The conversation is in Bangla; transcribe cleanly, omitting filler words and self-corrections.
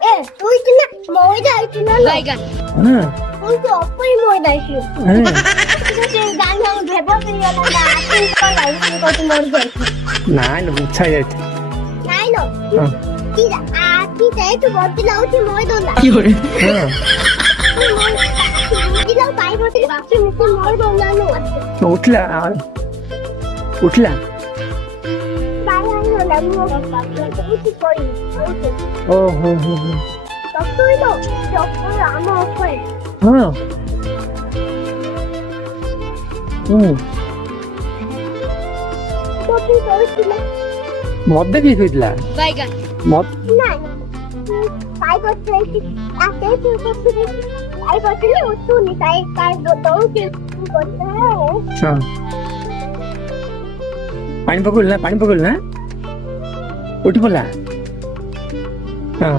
ए তুই কি না ময়দা আইছিল না বাইগান হ্যাঁ তুই তো অপই ময়দা আইছিল হ্যাঁ তুই গান গান ভেবা করিয়া না তুই তো লাইন কত মর যাইছিস নাই না বুঝাই যাচ্ছে নাই না কি কি তাই তো বলতে লাউছি ময়দা না হ্যাঁ দিলাম পাই বলতে বাপরে মুখে ময়দা না নো উঠলা উঠলা পাই না না মো বাপরে উঠি করি ও হো হো ডক্টর নো ডক্টর আমার ওপরে হ্যাঁ তো তুই কইছিস মদ দেখি কইলা বাইগান মদ না পাই বলতে আতে তুই করছিস পাই বলতে উঠুনি তাই তাই দৌড় করতে আচ্ছা পানি পকড়ল না উঠি পড়লা হ্যাঁ